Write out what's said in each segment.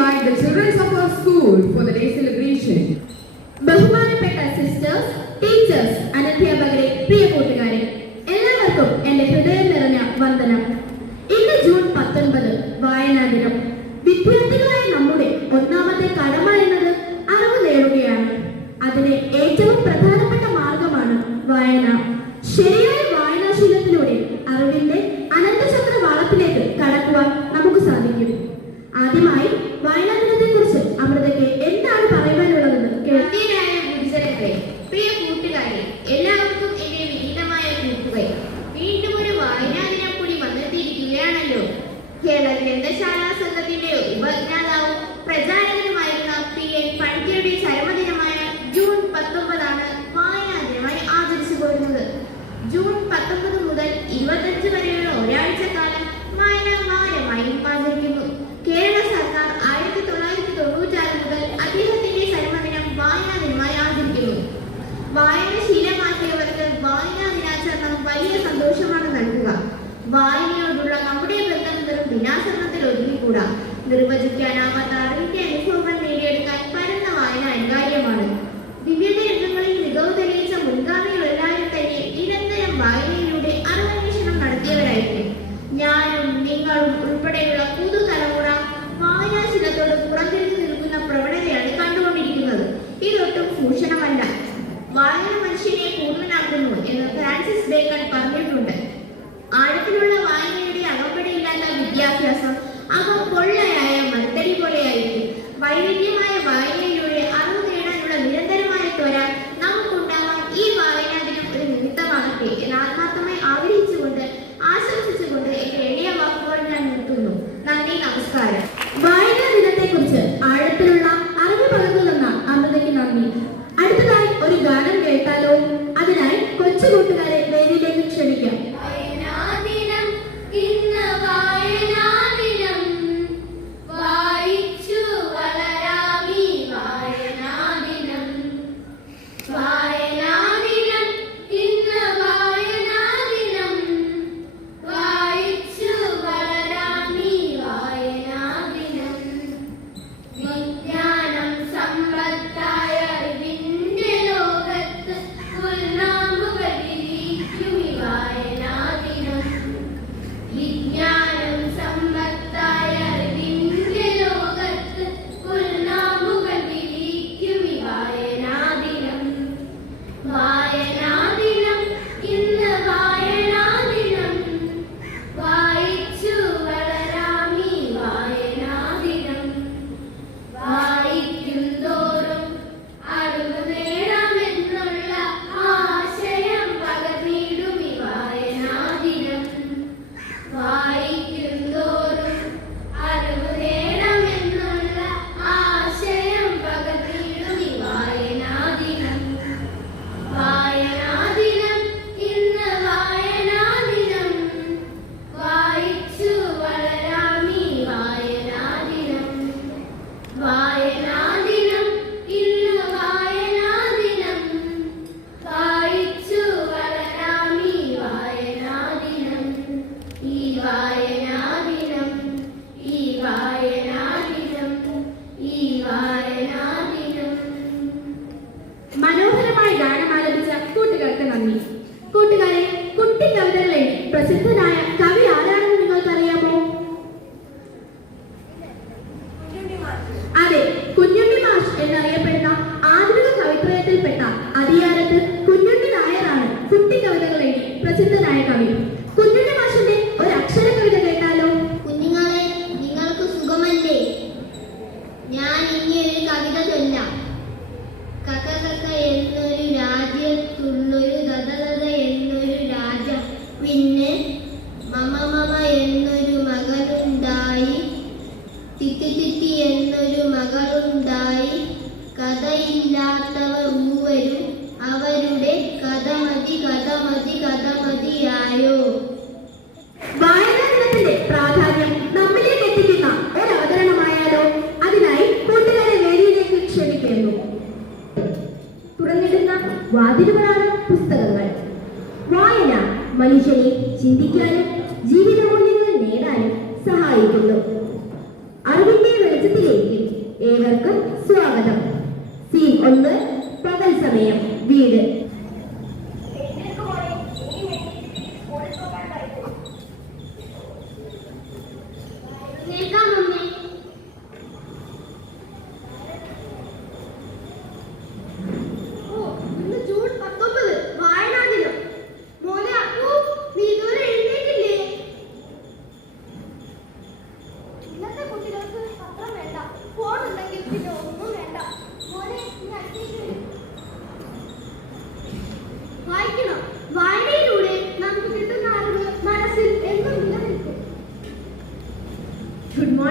invite the children of our school for the day celebration. ബഹുമാനപ്പെട്ട sisters, teachers, അനധ്യാപകരെ, പ്രിയ കൂട്ടുകാരെ, എല്ലാവർക്കും എന്റെ ഹൃദയം നിറഞ്ഞ വന്ദനം. ഇന്ന് ജൂൺ 19 വായനാ ദിനം. വിദ്യാർത്ഥികളായ നമ്മുടെ ഒന്നാമത്തെ കടമ എന്നത് അറിവ് നേടുകയാണ്. അതിന് ഏറ്റവും പ്രധാനപ്പെട്ട മാർഗമാണ് വായന. ശരിയായ വായനാശീലത്തിലൂടെ അറിവിന്റെ അനന്തചക്ര വാളത്തിലേക്ക് കടക്കുവാൻ നമുക്ക് സാധിക്കും. ആദ്യമായി വായനാ ദിനത്തെ കുറിച്ച് അമൃതയ്ക്ക് എന്താണ് പറയുവാനുള്ളതെന്ന് കേൾക്കാനായ ഗുരുജനങ്ങളെ, പ്രിയ കൂട്ടുകാരെ, എല്ലാവർക്കും എന്റെ വിനീതമായ കൂട്ടുകൈ. വീണ്ടും ഒരു വായനാ ദിനം കൂടി വന്നെത്തിയിരിക്കുകയാണല്ലോ. കേരള ഗ്രന്ഥശാലാ സംഘത്തിന്റെ ഉപജ്ഞാതാവും പ്രചാരകനുമായിരുന്ന PN പണിക്കരുടെ ചരമദിനമായ ജൂൺ 19 വായനാ ദിനമായി ആചരിച്ചു പോരുന്നത്. ജൂൺ 19 മുതൽ 25 വരെയുള്ള ഒരാഴ്ചക്കാലം വായനാ വാരമായും ആചരിക്കുന്നു. കേരള സർക്കാർ 1996 മുതൽ അദ്ദേഹത്തിന്റെ ചരമദിനം വായനാ ദിനമായി ആചരിക്കുന്നു. വായന ശീലമാക്കിയവർക്ക് വായനാ ദിനാചരണം വലിയ സന്തോഷമാണ് നൽകുക. വായനയോടുള്ള നമ്മുടെ ബന്ധം വെറും ദിനാചരണത്തിൽ ഒതുങ്ങിക്കൂടാ. നിർവചിക്കാനാവാത്ത അറിവിന്റെ അനുഭവങ്ങൾ നേടിയെടുക്കാൻ പരന്ന വായന അനിവാര്യമാണ്. വിവിധ രംഗങ്ങളിൽ മികവ് തെളിയിച്ച മുൻഗാമികളെല്ലാവരും തന്നെ നിരന്തരം വായനയിലൂടെ അറിവന്വേഷണം നടത്തിയവരായിരിക്കും. ഞാനും നിങ്ങളും ഉൾപ്പെടെയുള്ള പുതുതലമുറ വായനാശീലത്തോട് പുറംതിരിഞ്ഞു നിൽക്കുന്ന പ്രവണതയാണ് കണ്ടുകൊണ്ടിരിക്കുന്നത്. ഇതൊട്ടും ഭൂഷണമല്ല. വായന മനുഷ്യനെ കൂടുതലാക്കുന്നു എന്ന് ഫ്രാൻസിസ് ബേക്കൺ പറഞ്ഞിട്ടുണ്ട്. ആഴത്തിലുള്ള വായനയുടെ അകമ്പടിയില്ലാത്ത വിദ്യാഭ്യാസം അകം പൊള്ളയായ മരത്തടി പോലെയായിരിക്കും. വൈവിധ്യമായ വായനയിലൂടെ അറിവ് നേടാനുള്ള നിരന്തരമായ ത്വര നമുക്കുണ്ടാകാൻ ഈ വായനാ ദിനം ഒരു നിമിത്തമാകട്ടെ എന്ന് ആത്മാർത്ഥമായി ആഗ്രഹിച്ചുകൊണ്ട് ആശംസിച്ചുകൊണ്ട് എന്റെ എളിയ വാക്കുകൾ ഞാൻ നിർത്തുന്നു. നന്ദി, നമസ്കാരം. വായനാ ദിനത്തെ കുറിച്ച് ആഴത്തിലുള്ള അറിവ് പകർന്നുതന്ന അമൃതയ്ക്ക് നന്ദി. അടുത്തതായി ഒരു ഗാനം കേട്ടാലോ? അതിനായി കൊച്ചു കൂട്ടുകാരെ വേദിയിലേക്ക് ക്ഷണിക്കാം. വായനാ ദിനം, ഇന്ന് വായനാ ദിനം.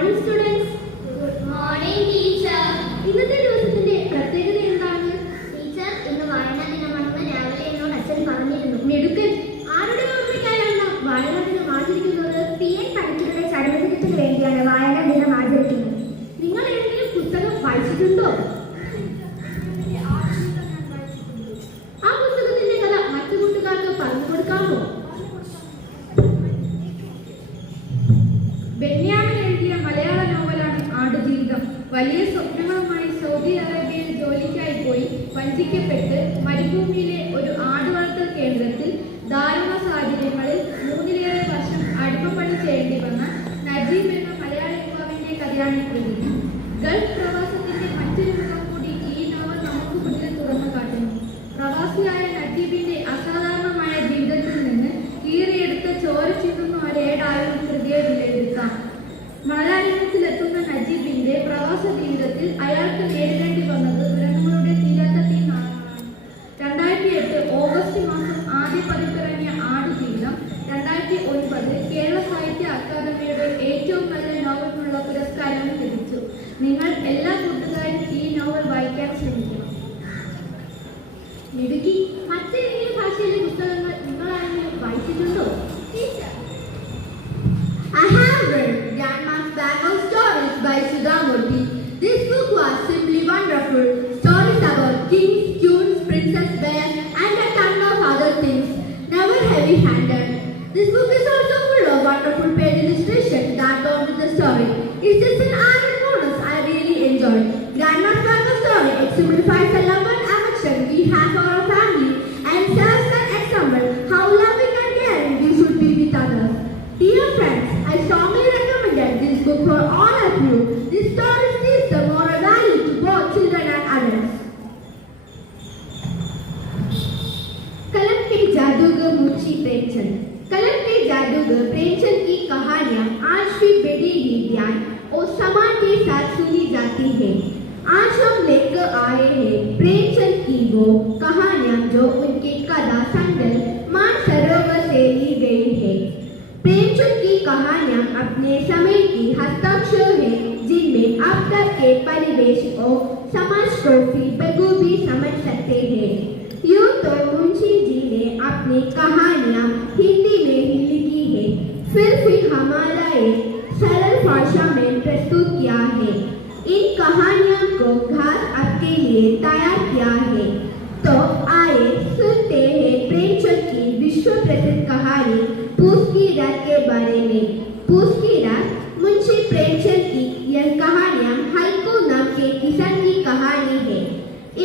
Morning students. Good morning teacher. ഇന്നത്തെ ദിവസത്തിന്റെ പ്രത്യേകത എന്താണ്? ടീച്ചർ, ഇന്ന് വായനാ ദിനമാണെന്ന് രാവിലെ എന്നോട് അച്ഛൻ പറഞ്ഞിരുന്നു. മിടുക്കൻ. ആരുടെ ഓർമ്മയ്ക്കായാണ് വായനാ ദിനം ആചരിക്കുന്നത്? PN പണിക്കരുടെ ചരമദിനത്തിന് വേണ്ടിയാണ് വായനാ ദിനം ആചരിക്കുന്നത്. നിങ്ങൾ ഏതെങ്കിലും പുസ്തകം വായിച്ചിട്ടുണ്ടോ? ആ പുസ്തകത്തിന്റെ കഥ മറ്റു കൂട്ടുകാർക്ക് പറഞ്ഞു കൊടുക്കാമോ? ബെന്യാമിൻ എഴുതിയ മലയാള നോവലാണ് ആടുജീവിതം. വലിയ സ്വപ്നങ്ങളുമായി സൗദി അറേബ്യയിൽ ജോലിക്കായി പോയി വഞ്ചിക്കപ്പെട്ട് മരുഭൂമിയിലെ ഒരു ആടുവളർത്തൽ കേന്ദ്രത്തിൽ ദാരുണ സാഹചര്യങ്ങളിൽ 3-ലേറെ വർഷം അടിമപ്പണി ചെയ്യേണ്ടി വന്ന നജീബ് എന്ന മലയാള യുവാവിന്റെ കഥയാണ് ഈ കൃതി. ഗൾഫ് പ്രവാസത്തിന്റെ മറ്റൊരു മുഖം കൂടി ഈ നോവൽ നമുക്ക് മുന്നിൽ തുറന്നു കാട്ടുന്നു. പ്രവാസിയായ നജീബിന്റെ അസാധാരണമായ ജീവിതത്തിൽ നിന്ന് കീറിയെടുത്ത ചോര ചിന്തുന്ന ഒരേടായും കൃതിയെ വിലയിരുത്താം. മണലാരണ്യത്തിലെത്തുന്ന നജീബിന്റെ പ്രവാസ ജീവിതത്തിൽ അയാൾക്ക് നേരിടേണ്ടി വന്നത് ദുരന്തങ്ങളുടെ തീരാത്ത തീനാളമാണ്. 2008 ഓഗസ്റ്റ് മാസം ആദ്യ പതിപ്പിറങ്ങിയ ആടുജീവിതം 2009 കേരള സാഹിത്യ അക്കാദമിയുടെ ഏറ്റവും നല്ല നോവലിനുള്ള പുരസ്കാരം ലഭിച്ചു. നിങ്ങൾ എല്ലാ കൂട്ടുകാരും ഈ നോവൽ വായിക്കാൻ ശ്രമിക്കണം. മിടുക്കി. മറ്റേതെങ്കിലും ഭാഷയിലെ പുസ്തകങ്ങൾ നിങ്ങളാരെങ്കിലും വായിച്ചിട്ടുണ്ടോ? I have read Grandma's Bag of Stories by Sudha Murthy. This book was simply wonderful. Stories about kings, queens, princess bears, and a ton of other things. Never heavy-handed. This book is also full of wonderful page illustrations that go with the story. It's just an added bonus I really enjoyed. Grandma's Bag of Stories exemplifies the love and affection we have for our family and serves an example how loving and caring we should be with others. Dear friends, I strongly recommend this book for all of you. This story teaches the moral value to both children and adults. कलम के जादूगर मुंशी प्रेमचंद. कलम के जादूगर प्रेमचंद की कहानियां आज भी बड़ी ही ध्यान और सम्मान के साथ सुनी जाती है. आज हम लेकर आए हैं प्रेमचंद की वो कहानियां जो उनके कथा संकलन मानसरोवर से ली गई है. प्रेमचंद की कहानियां अपने समय की हस्ताक्षर है जिनमें अब तक के परिवेश और समाज को बखूबी समझ सकते हैं. यूं तो मुंशी जी ने अपनी कहानियां हिंदी में ही लिखी है, फिर हमारा एक सरल भाषा में प्रस्तुत किया है. इन कहानियों को खास आपके लिए तैयार किया है. तो आइए सुनते हैं प्रेमचंद की विश्व प्रसिद्ध कहानी पूस की रात के बारे में. पूस की रात मुंशी प्रेमचंद की यह कहानियां हाइकू नाम के किसान की कहानी है.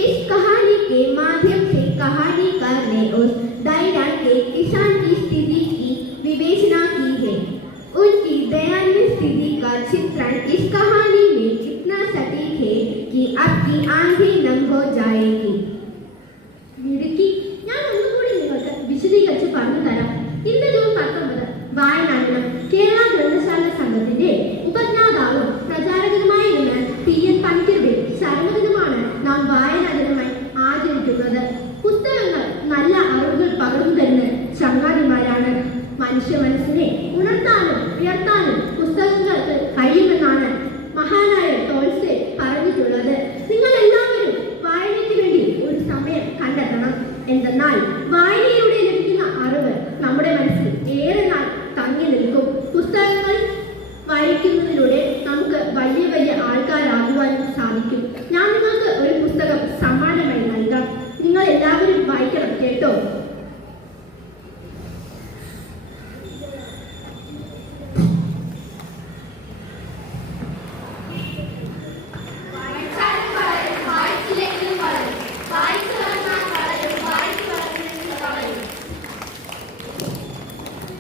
इस कहानी के माध्यम से कहानीकार ने उस दायरा के किसान की स्थिति की विवेचना की है. उनकी दयनीय स्थिति का चित्रण इस कहानी में इतना सटीक है कि आपकी आंखें नम हो जाएगी. മിടുക്കി. ഞാൻ ഒന്നുകൂടി നിങ്ങൾക്ക് വിശദീകരിച്ച് പറഞ്ഞു തരാം. ഇന്ന് ജൂൺ 19 വായനാ ദിനം. കേരള ഗ്രന്ഥശാല സംഘത്തിന്റെ ഉപജ്ഞാതാവും പ്രചാരകനുമായ PN പണിക്കരുടെ ചരമദിനമാണ് നാം വായനാ ദിനമായി ആചരിക്കുന്നത്. പുസ്തകങ്ങൾ നല്ല അറിവുകൾ പകർന്നു തരുന്ന ചങ്ങാതിമാരാണ്. മനുഷ്യ മനസ്സിനെ ഉണർത്താനും ഉയർത്താനും പുസ്തകങ്ങൾക്ക് കഴിയുമെന്നാണ് മഹാനായ ടോൾസ്റ്റോയ് പറഞ്ഞിട്ടുള്ളത്. നിങ്ങൾ എല്ലാവരും വായനയ്ക്ക് വേണ്ടി ഒരു സമയം കണ്ടെത്തണം. എന്തെന്നാൽ വായനയിലൂടെ ലഭിക്കുന്ന അറിവ് നമ്മുടെ മനസ്സിൽ ഏറെ നാൾ തങ്ങി നിൽക്കും. പുസ്തകങ്ങൾ വായിക്കുന്നതിലൂടെ നമുക്ക് വലിയ വലിയ ആൾക്കാരാകുവാനും സാധിക്കും. ഞാൻ നിങ്ങൾക്ക് ഒരു പുസ്തകം സമ്മാനമായി നൽകാം. നിങ്ങൾ എല്ലാവരും വായിക്കണം കേട്ടോ.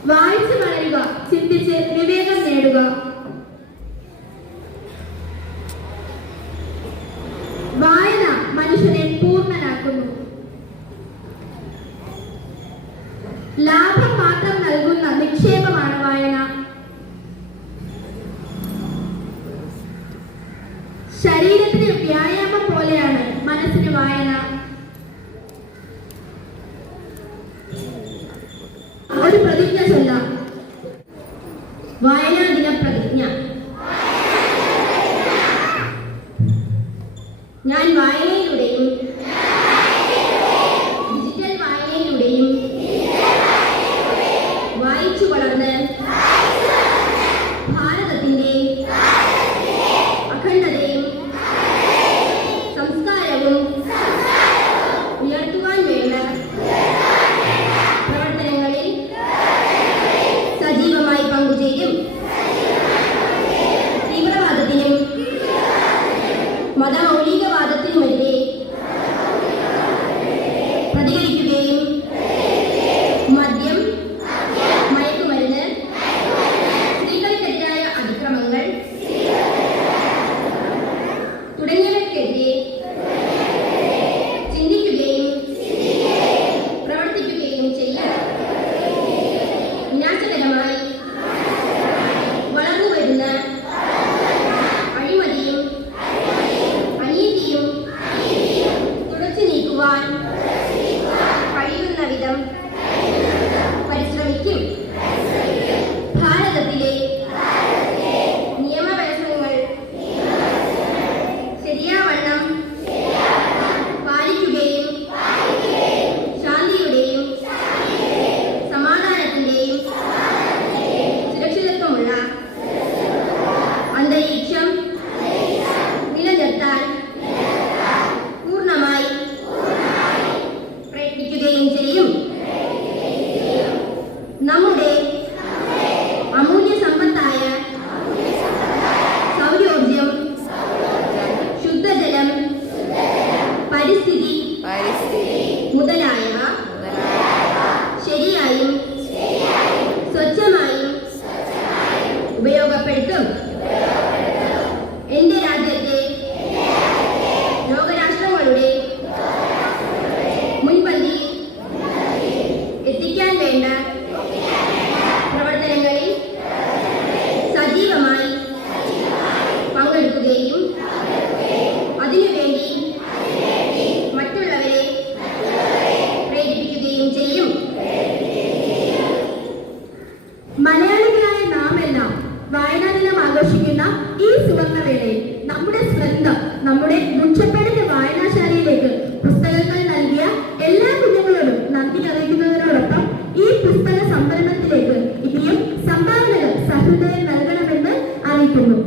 വായിച്ചു വളരുക, ചിന്തിച്ച് വിവേകം നേടുക. വായന മനുഷ്യനെ പൂർണ്ണനാക്കുന്നു. ലാഭം മാത്രം നൽകുന്ന നിക്ഷേപമാണ് വായന. ശരീരത്തിന് വ്യായാമം പോലെയാണ് മനസ്സിന് വായന. ഒരു പ്രതിജ്ഞ ചൊല്ലാം. വായനാ ദിന പ്രതിജ്ഞ. ഞാൻ വായനയിലൂടെയും ഡിജിറ്റൽ വായനയിലൂടെയും വായിച്ചു വളർന്ന് ഭാരതത്തിന്റെ അഖണ്ഡതയും സംസ്കാരവും ഉയർത്തുവാൻ വേണ്ട പ്രവർത്തനങ്ങളിൽ സജീവമായി പങ്കുചേരും. തീവ്രവാദത്തിനും മതമൗലികവാദത്തിനുമെതിരെ പ്രതികരിക്കുകയും മദ്യം, മയക്കുമരുന്ന്, സ്ത്രീകൾക്കെതിരായ അതിക്രമങ്ങൾ തുടങ്ങിയവയ്ക്കെതിരെ ചിന്തിക്കുകയും പ്രവർത്തിക്കുകയും ചെയ്യും. വിനാശകരമായി വളർന്നുവരുന്ന അഴിമതിയും അനീതിയും തുടച്ചു നീക്കുവാൻ കഴിയുന്ന വിധം പരിശ്രമിക്കും. ഭാരതത്തിലെ നിയമവ്യവസ്ഥകൾ ശരിയാവണ്ണം പാലിക്കുകയും ശാന്തിയുടെയും സമാധാനത്തിന്റെയും സുരക്ഷിതത്വമുള്ള അന്തരീക്ഷം നിലനിർത്താൻ പൂർണ്ണമായി പ്രയത്നിക്കുകയും ചെയ്യും. നമ്മുടെ അമൂല്യ സമ്പത്തായ സൗരോർജ്ജം, ശുദ്ധജലം, പരിസ്ഥിതി മുതലായവ ശരിയായും സ്വച്ഛമായും ഉപയോഗപ്പെടുത്തും. എന്റെ രാജ്യത്തെ ലോകരാഷ്ട്രങ്ങളുടെ മുൻപന്തിയിൽ എത്തിക്കാൻ വേണ്ട പ്രവർത്തനങ്ങളിൽ സജീവമായി പങ്കെടുക്കുകയും അതിനുവേണ്ടി മറ്റുള്ളവരെ പ്രേരിപ്പിക്കുകയും ചെയ്യും. മലയാളികളായ നാമെല്ലാം വായനാ ദിനം ആഘോഷിക്കുന്ന ഈ സുവർണവേളയിൽ നമ്മുടെ സ്വന്തം, നമ്മുടെ മുച്ചപ്പടിന്റെ വായനാശാലയിലേക്ക് പുസ്തകങ്ങൾ നൽകിയ എല്ലാ കുഞ്ഞുങ്ങളോടും നന്ദി അറിയിക്കുന്നതിനോടൊപ്പം ഈ പുസ്തക സംഭരണത്തിലേക്ക് ഇനിയും സംഭാവനകൾ സഹൃദയം നൽകണമെന്ന് അറിയിക്കുന്നു.